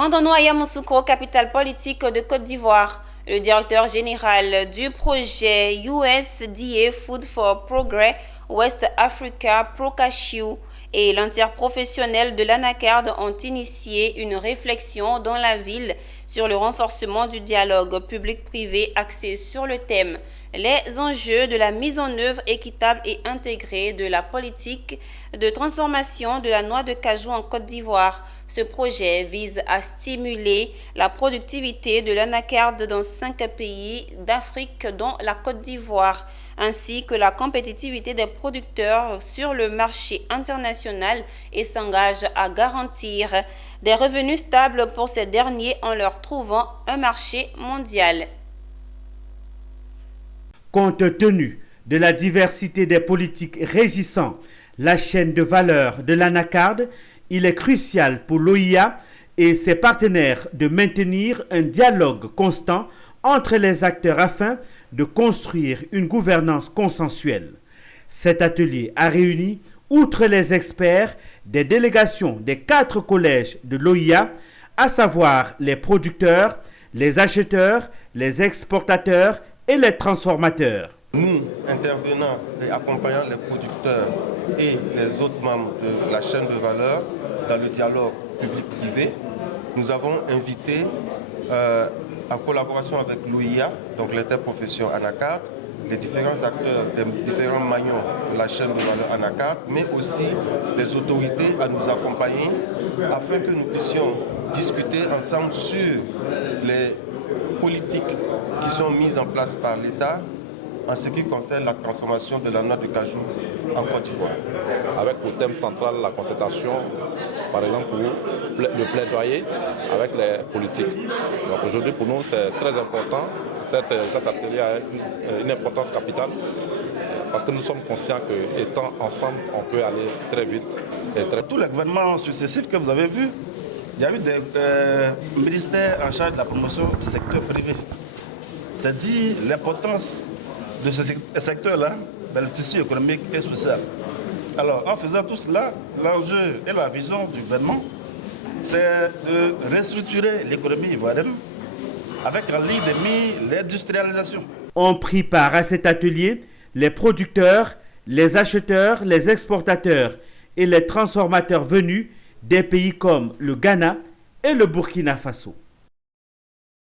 Rendons-nous à Yamoussoukro, capitale politique de Côte d'Ivoire. Le directeur général du projet USDA Food for Progress West Africa Procashew et l'interprofessionnel de l'Anacarde ont initié une réflexion dans la ville sur le renforcement du dialogue public-privé axé sur le thème les enjeux de la mise en œuvre équitable et intégrée de la politique de transformation de la noix de cajou en Côte d'Ivoire. Ce projet vise à stimuler la productivité de l'anacarde dans 5 pays d'Afrique, dont la Côte d'Ivoire, ainsi que la compétitivité des producteurs sur le marché international et s'engage à garantir des revenus stables pour ces derniers en leur trouvant un marché mondial. Compte tenu de la diversité des politiques régissant la chaîne de valeur de l'anacarde, il est crucial pour l'OIA et ses partenaires de maintenir un dialogue constant entre les acteurs afin de construire une gouvernance consensuelle. Cet atelier a réuni, outre les experts, des délégations des 4 collèges de l'OIA, à savoir les producteurs, les acheteurs, les exportateurs et les transformateurs. Nous, intervenant et accompagnant les producteurs et les autres membres de la chaîne de valeur dans le dialogue public-privé, nous avons invité, en collaboration avec l'OIA, donc l'interprofession anacarde, les différents acteurs, les différents maillons de la chaîne de valeur anacarde, mais aussi les autorités à nous accompagner afin que nous puissions discuter ensemble sur les politiques qui sont mises en place par l'État en ce qui concerne la transformation de la noix de cajou en Côte d'Ivoire. Avec pour thème central la concertation, par exemple pour le plaidoyer avec les politiques. Donc aujourd'hui pour nous c'est très important, cet atelier a une importance capitale parce que nous sommes conscients qu'étant ensemble on peut aller très vite. Tous les gouvernements successifs que vous avez vus, il y a eu des ministères en charge de la promotion du secteur privé. C'est-à-dire l'importance de ce secteur-là dans le tissu économique et social. Alors, en faisant tout cela, l'enjeu et la vision du gouvernement, c'est de restructurer l'économie ivoirienne avec en ligne de mire l'industrialisation. Ont pris part à cet atelier les producteurs, les acheteurs, les exportateurs et les transformateurs venus des pays comme le Ghana et le Burkina Faso.